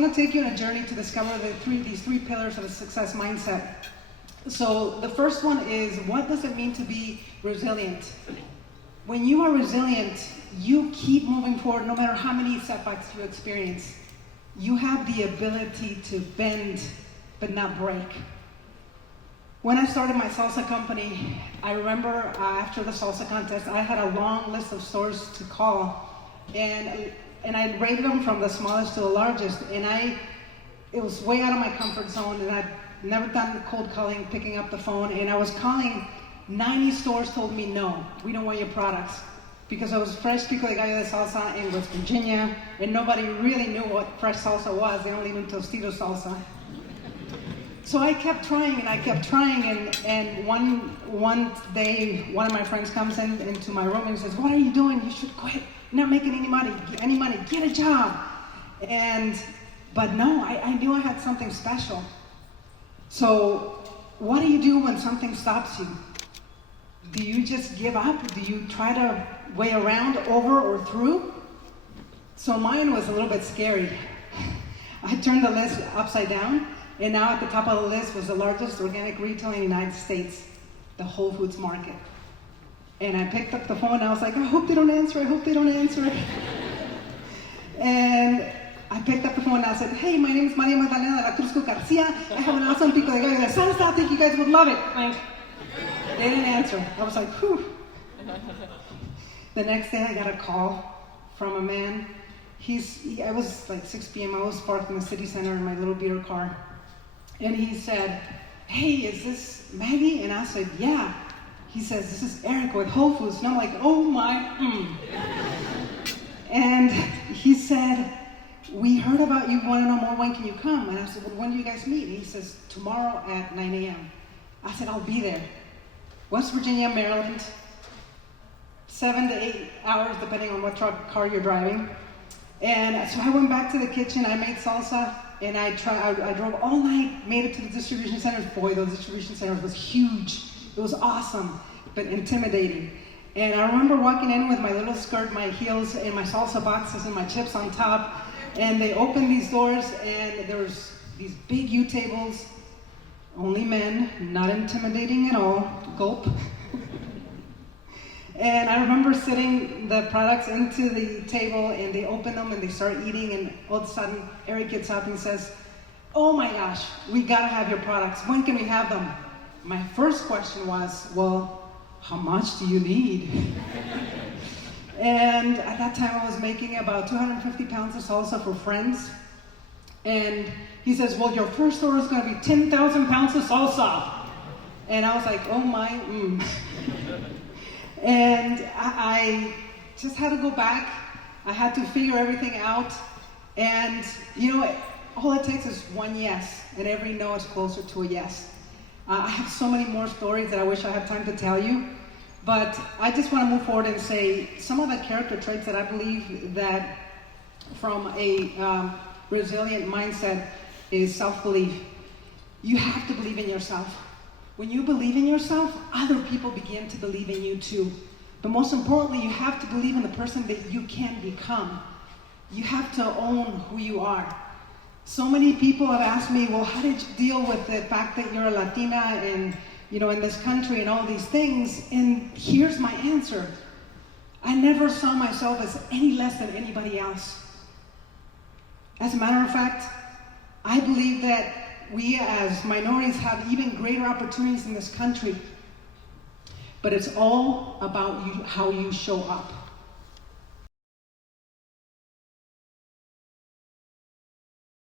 going to take you on a journey to discover these three pillars of a success mindset. So the first one is, what does it mean to be resilient? When you are resilient, you keep moving forward no matter how many setbacks you experience. You have the ability to bend, but not break. When I started my salsa company, I remember after the salsa contest, I had a long list of stores to call, and I rated them from the smallest to the largest, and it was way out of my comfort zone, and I'd never done cold calling, picking up the phone, and I was calling. 90 stores told me, no, we don't want your products, because I was fresh pico de gallo de salsa in West Virginia, and nobody really knew what fresh salsa was. They only knew Tostito salsa. So I kept trying, and one day, one of my friends comes into my room and says, what are you doing? You should quit. You're not making any money, get a job. But no, I knew I had something special. So what do you do when something stops you? Do you just give up? Do you try to way around, over, or through? So mine was a little bit scary. I turned the list upside down, and now at the top of the list was the largest organic retailer in the United States, the Whole Foods Market. And I picked up the phone, and I was like, I hope they don't answer, And I picked up the phone, and I said, hey, my name is Maria Magdalena de la Cruz Garcia. I have an awesome pico de gallo de salsa. I think you guys would love it. They didn't answer. I was like, whew. The next day, I got a call from a man. I was like 6 p.m. I was parked in the city center in my little beater car. And he said, hey, is this Maggie? And I said, yeah. He says, this is Eric with Whole Foods. And I'm like, oh my, And he said, we heard about you, want to know more, when can you come? And I said, well, when do you guys meet? And he says, tomorrow at 9 a.m. I said, I'll be there. West Virginia, Maryland, 7 to 8 hours, depending on what car you're driving. And so I went back to the kitchen, I made salsa, and I drove all night, made it to the distribution centers. Boy, those distribution centers was huge. It was awesome, but intimidating. And I remember walking in with my little skirt, my heels, and my salsa boxes and my chips on top. And they opened these doors, and there was these big U tables, only men, not intimidating at all, gulp. And I remember sitting the products into the table, and they open them and they start eating, and all of a sudden Eric gets up and says, oh my gosh, we gotta have your products. When can we have them? My first question was, well, how much do you need? And at that time I was making about 250 pounds of salsa for friends. And he says, well, your first order is gonna be 10,000 pounds of salsa. And I was like, oh my, And I just had to go back. I had to figure everything out. And all it takes is one yes, and every no is closer to a yes. I have so many more stories that I wish I had time to tell you. But I just want to move forward and say some of the character traits that I believe that from a resilient mindset is self-belief. You have to believe in yourself. When you believe in yourself, other people begin to believe in you too. But most importantly, you have to believe in the person that you can become. You have to own who you are. So many people have asked me, well, how did you deal with the fact that you're a Latina and, in this country and all these things? And here's my answer. I never saw myself as any less than anybody else. As a matter of fact, I believe that we as minorities have even greater opportunities in this country. But it's all about how you show up.